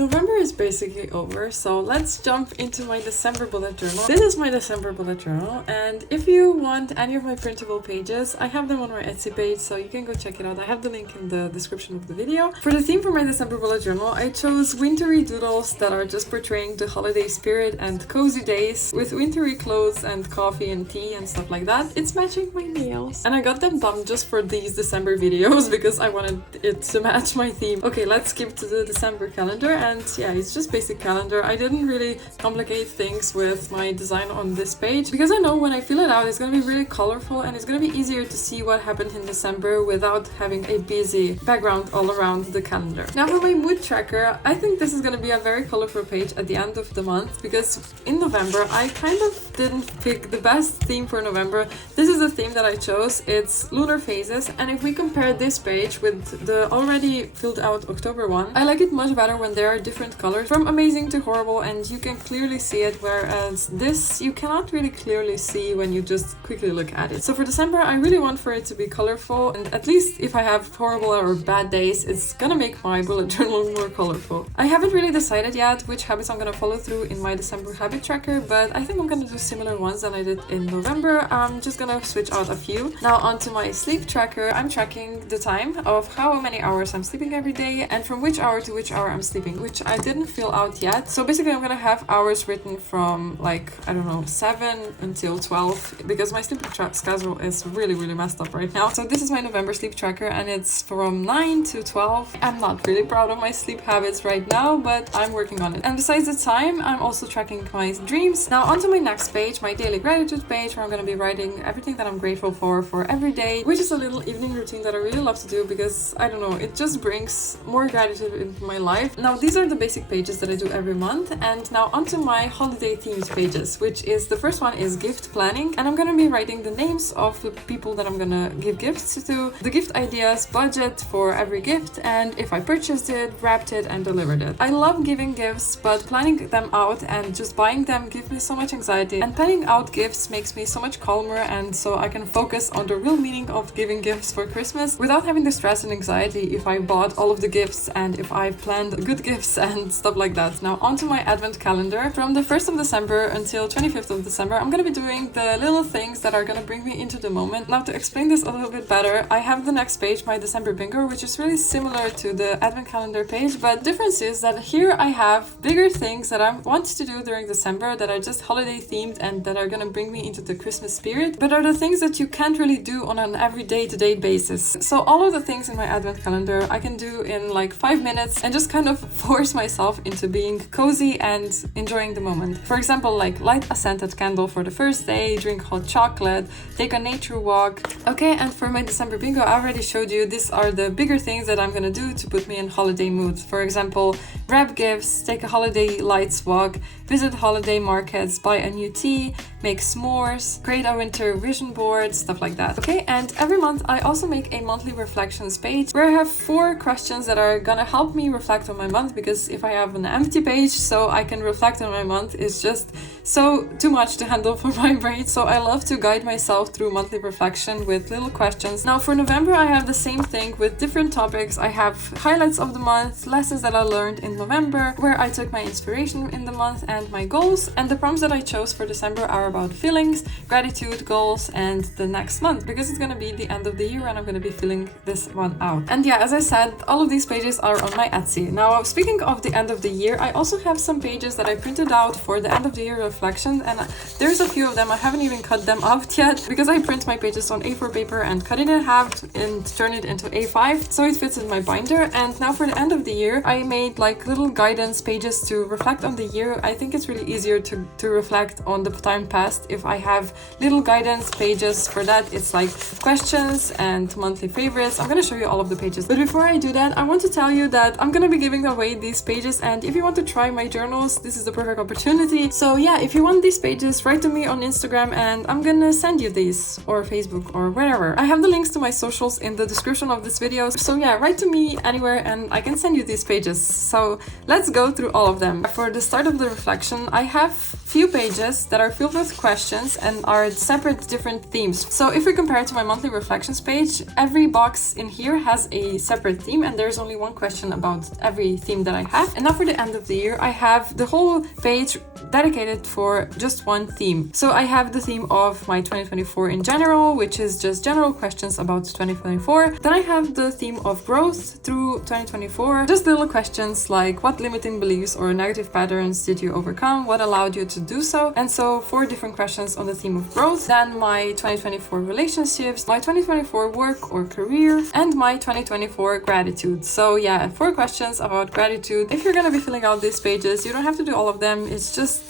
November is basically over, so let's jump into my December bullet journal. This is my December bullet journal, and if you want any of my printable pages, I have them on my Etsy page, so you can go check it out. I have the link in the description of the video. For the theme for my December bullet journal, I chose wintry doodles that are just portraying the holiday spirit and cozy days with wintry clothes and coffee and tea and stuff like that. It's matching my nails. And I got them done just for these December videos because I wanted it to match my theme. Okay, let's skip to the December calendar, and yeah, it's just basic calendar. I didn't really complicate things with my design on this page because I know when I fill it out it's gonna be really colorful and it's gonna be easier to see what happened in December without having a busy background all around the calendar. Now for my mood tracker, I think this is gonna be a very colorful page at the end of the month because in November I kind of didn't pick the best theme for November. This is the theme that I chose. It's lunar phases, and if we compare this page with the already filled out October one, I like it much better when there are different colors from amazing to horrible, and you can clearly see it, whereas this you cannot really clearly see when you just quickly look at it. So for December I really want for it to be colorful, and at least if I have horrible or bad days, it's gonna make my bullet journal more colorful. I haven't really decided yet which habits I'm gonna follow through in my December habit tracker, but I think I'm gonna do similar ones than I did in November. I'm just gonna switch out a few. Now onto my sleep tracker. I'm tracking the time of how many hours I'm sleeping every day and from which hour to which hour I'm sleeping, which I didn't fill out yet. So basically I'm gonna have hours written from like, I don't know, 7 until 12 because my sleep schedule is really messed up right now. So this is my November sleep tracker and it's from 9 to 12. I'm not really proud of my sleep habits right now, but I'm working on it. And besides the time, I'm also tracking my dreams. Now onto my next page, my daily gratitude page, where I'm gonna be writing everything that I'm grateful for every day, which is a little evening routine that I really love to do because, I don't know, it just brings more gratitude into my life. Now these are the basic pages that I do every month, and now onto my holiday themed pages, which is, the first one is gift planning, and I'm gonna be writing the names of the people that I'm gonna give gifts to, the gift ideas, budget for every gift, and if I purchased it, wrapped it, and delivered it. I love giving gifts, but planning them out and just buying them gives me so much anxiety, and planning out gifts makes me so much calmer, and so I can focus on the real meaning of giving gifts for Christmas without having the stress and anxiety if I bought all of the gifts and if I've planned good gifts and stuff like that. Now onto my advent calendar. From the 1st of December until 25th of December, I'm gonna be doing the little things that are gonna bring me into the moment. Now to explain this a little bit better, I have the next page, my December bingo, which is really similar to the advent calendar page, but the difference is that here I have bigger things that I want to do during December that are just holiday themed and that are gonna bring me into the Christmas spirit, but are the things that you can't really do on an everyday to day basis. So all of the things in my advent calendar I can do in like 5 minutes and just kind of force myself into being cozy and enjoying the moment. For example, like light a scented candle for the first day, drink hot chocolate, take a nature walk. Okay, and for my December bingo, I already showed you these are the bigger things that I'm gonna do to put me in holiday mood. For example, wrap gifts, take a holiday lights walk, visit holiday markets, buy a new tea, make s'mores, create a winter vision board, stuff like that. Okay, and every month I also make a monthly reflections page where I have 4 questions that are gonna help me reflect on my month, because if I have an empty page so I can reflect on my month, it's just so too much to handle for my brain. So I love to guide myself through monthly reflection with little questions. Now for November I have the same thing with different topics. I have highlights of the month, lessons that I learned in November, where I took my inspiration in the month, and my goals. And the prompts that I chose for December are about feelings, gratitude, goals, and the next month, because it's gonna be the end of the year and I'm gonna be filling this one out. And yeah, as I said, all of these pages are on my Etsy. Now speaking of the end of the year, I also have some pages that I printed out for the end of the year reflection, and there's a few of them. I haven't even cut them out yet because I print my pages on A4 paper and cut it in half and turn it into A5 so it fits in my binder. And now for the end of the year, I made like little guidance pages to reflect on the year. I think it's really easier to reflect on the time past if I have little guidance pages. For that, it's like questions and monthly favorites. I'm gonna show you all of the pages, but before I do that, I want to tell you that I'm gonna be giving away these pages, and if you want to try my journals, this is the perfect opportunity. So yeah, if you want these pages, write to me on Instagram and I'm gonna send you these, or Facebook, or wherever. I have the links to my socials in the description of this video, so yeah, write to me anywhere and I can send you these pages. So let's go through all of them. For the start of the reflection, I have few pages that are filled with questions and are separate different themes. So if we compare it to my monthly reflections page, every box in here has a separate theme and there's only one question about every theme that I have. And now for the end of the year, I have the whole page dedicated for just one theme. So I have the theme of my 2024 in general, which is just general questions about 2024. Then I have the theme of growth through 2024, just little questions like what limiting beliefs or negative patterns did you overcome, what allowed you to do so, and so 4 different questions on the theme of growth. Then my 2024 relationships, my 2024 work or career, and my 2024 gratitude. So yeah, 4 questions about gratitude. If you're gonna be filling out these pages, you don't have to do all of them. It's just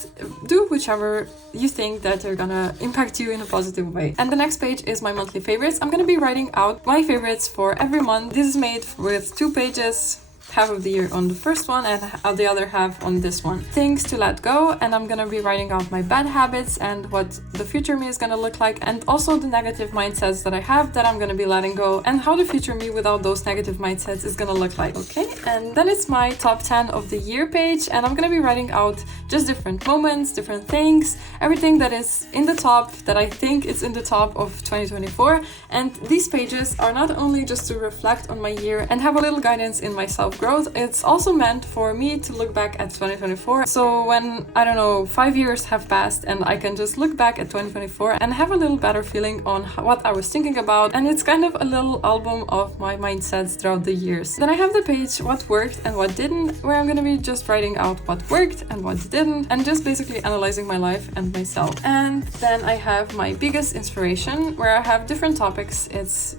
do whichever you think that they're gonna impact you in a positive way. And the next page is my monthly favorites. I'm gonna be writing out my favorites for every month. This is made with 2 pages, half of the year on the first one and the other half on this one. Things to let go, and I'm gonna be writing out my bad habits and what the future me is gonna look like, and also the negative mindsets that I have that I'm gonna be letting go, and how the future me without those negative mindsets is gonna look like. Okay, and then it's my top 10 of the year page, and I'm gonna be writing out just different moments, different things, everything that is in the top that I think is in the top of 2024. And these pages are not only just to reflect on my year and have a little guidance in my self-growth, it's also meant for me to look back at 2024. So when, I don't know, 5 years have passed and I can just look back at 2024 and have a little better feeling on what I was thinking about, and it's kind of a little album of my mindsets throughout the years. Then I have the page what worked and what didn't, where I'm gonna be just writing out what worked and what didn't, and just basically analyzing my life and myself. And then I have my biggest inspiration, where I have different topics.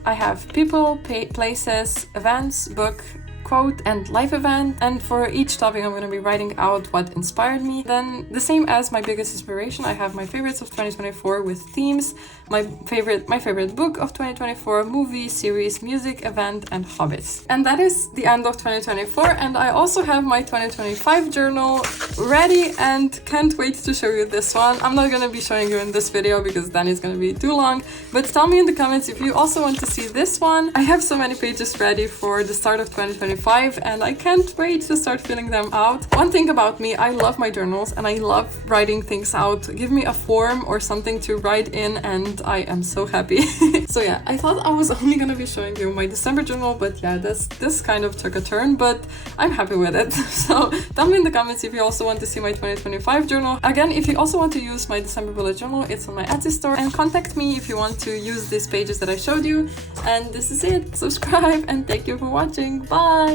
I have people, places, events, book, quote, and life event, and for each topic I'm going to be writing out what inspired me. Then the same as my biggest inspiration, I have my favorites of 2024 with themes, my favorite book of 2024, movie, series, music, event, and hobbies. And that is the end of 2024, and I also have my 2025 journal ready and can't wait to show you this one. I'm not going to be showing you in this video because then it's going to be too long, but tell me in the comments if you also want to see this one. I have so many pages ready for the start of 2025 and I can't wait to start filling them out. One thing about me, I love my journals and I love writing things out. Give me a form or something to write in and I am so happy. So yeah, I thought I was only gonna be showing you my December journal, but yeah, this kind of took a turn, but I'm happy with it. So tell me in the comments if you also want to see my 2025 journal. Again, if you also want to use my December bullet journal, it's on my Etsy store, and contact me if you want to use these pages that I showed you. And this is it. Subscribe and thank you for watching. Bye!